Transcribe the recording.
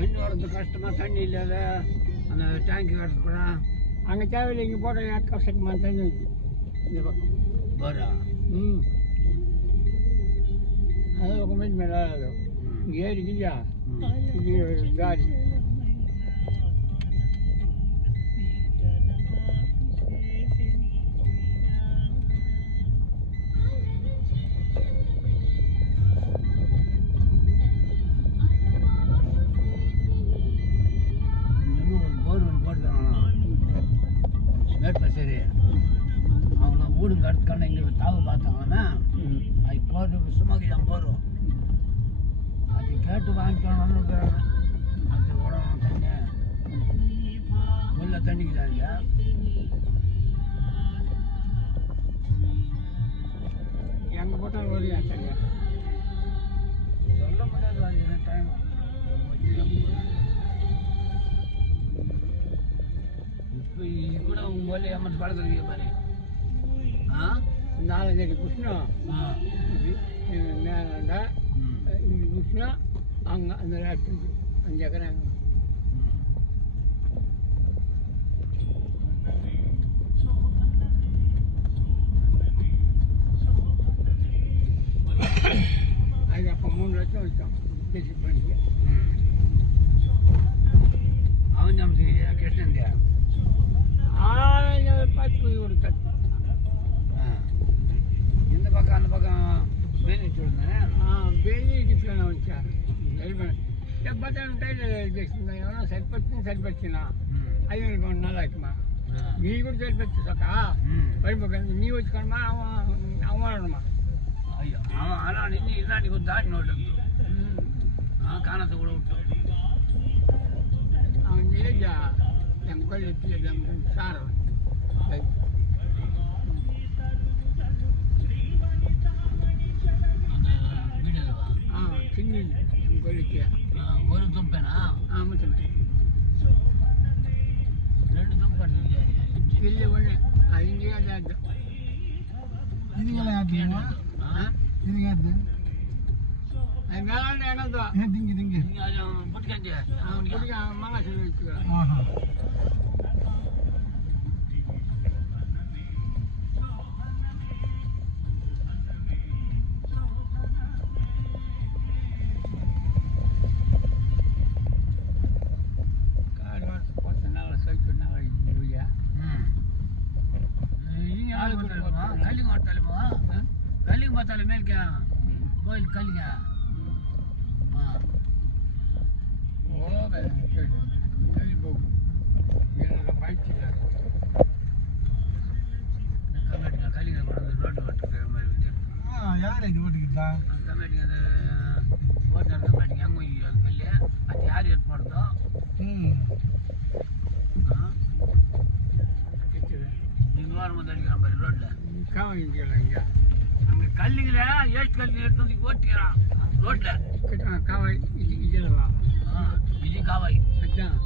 தண்ணி வரது கஷ்டமாக தண்ணி இல்லாத அந்த டேங்க் கட்டுறது கூட அங்கே தேவையில்லை. இங்கே போட்ட கஷ்டமா தண்ணி வச்சு இந்த பக்கம் வரா. அது பக்கம் மீன் மேலே இங்கே ஏறிக்கியா இது காடி சரி அவங்க வீடுங்க அடுத்துக்கான இங்கே தாவு பார்த்தாங்கன்னா அது போகிறது சும்மாக்கு தான் போகிறோம். அது கேட்டு வாங்கிக்கணும்னு அது உடம்பு தண்ணி உள்ள தண்ணிக்குதான் இல்லையா. எங்கே போட்டாலும் வரும் தண்ணி சொல்ல முடியாது. அது என்ன டைம் இப்போ கூட உங்க மேலே ஏமாத்து படத்துல பாரு. நாலஞ்சடி புஷ்ணம் இது மேலே இது புஷ்ணம் அங்கே அந்த 5 ஏக்கர் அது அப்போ 3 லட்சம் வச்சோம் பேசி பண்ணிக்க. அவன் ஜாமத்துக்கு கிருஷ்ணந்தியா பார்த்து போய் ஒரு கட்டு இந்த பக்கம் அந்த பக்கம் வேலி சொல்லுங்க. வேலி வச்சா ఎవరో సరిపచ్చిన 5,000 నాలుగుమా నీ కూడా సరిపచ్చు సొక్క పడిపోయింది నీ వచ్చి కనమా అవమానమా అయ్యో అలా నిన్ను ఇలాంటి దాటి నోటు కానత కూడా ఏజ ఎంకొల్లి ఎత్తి సార్ చిన్ని ఇంకొల్లికి ஒரு தும்பேனா ஆமாம் ரெண்டு தும்பு இல்லை ஒன்று அது அது இதுங்கெல்லாம் யாருமா இதுங்க யாரு அது மேலே என்னதோ திங்கி திங்கி புட்டுக்காண்டி மாங்காய் சொல்லி வச்சுக்கிறேன். கல்லிங்க ஓட்டாலுமா கல்லிங்க பார்த்தாலும் மேல்க்க கோயில் கல்லிங்க கம்மிட்டிங்க கல்லிங்க கொண்டு ரோட்டு ஓட்டுக்கிற மாதிரி வச்சு யார் இது ஓட்டுக்கிட்டா கம்மிட்டிங்க அந்த ஓட்டுநர் கம்மிட்டிங்க அங்கே கல்லி அது யார் ஏற்படுதோ நீங்கள் வாரம் அடிக்கிற மாதிரி ரோட்டில் இங்கே அங்கே கல்லுங்கள ஏழு கல்லு எடுத்து வந்து ஓட்டிக்கிறான் ரோட்டில் காவாய் இதுவா இது காவாய் அதுதான்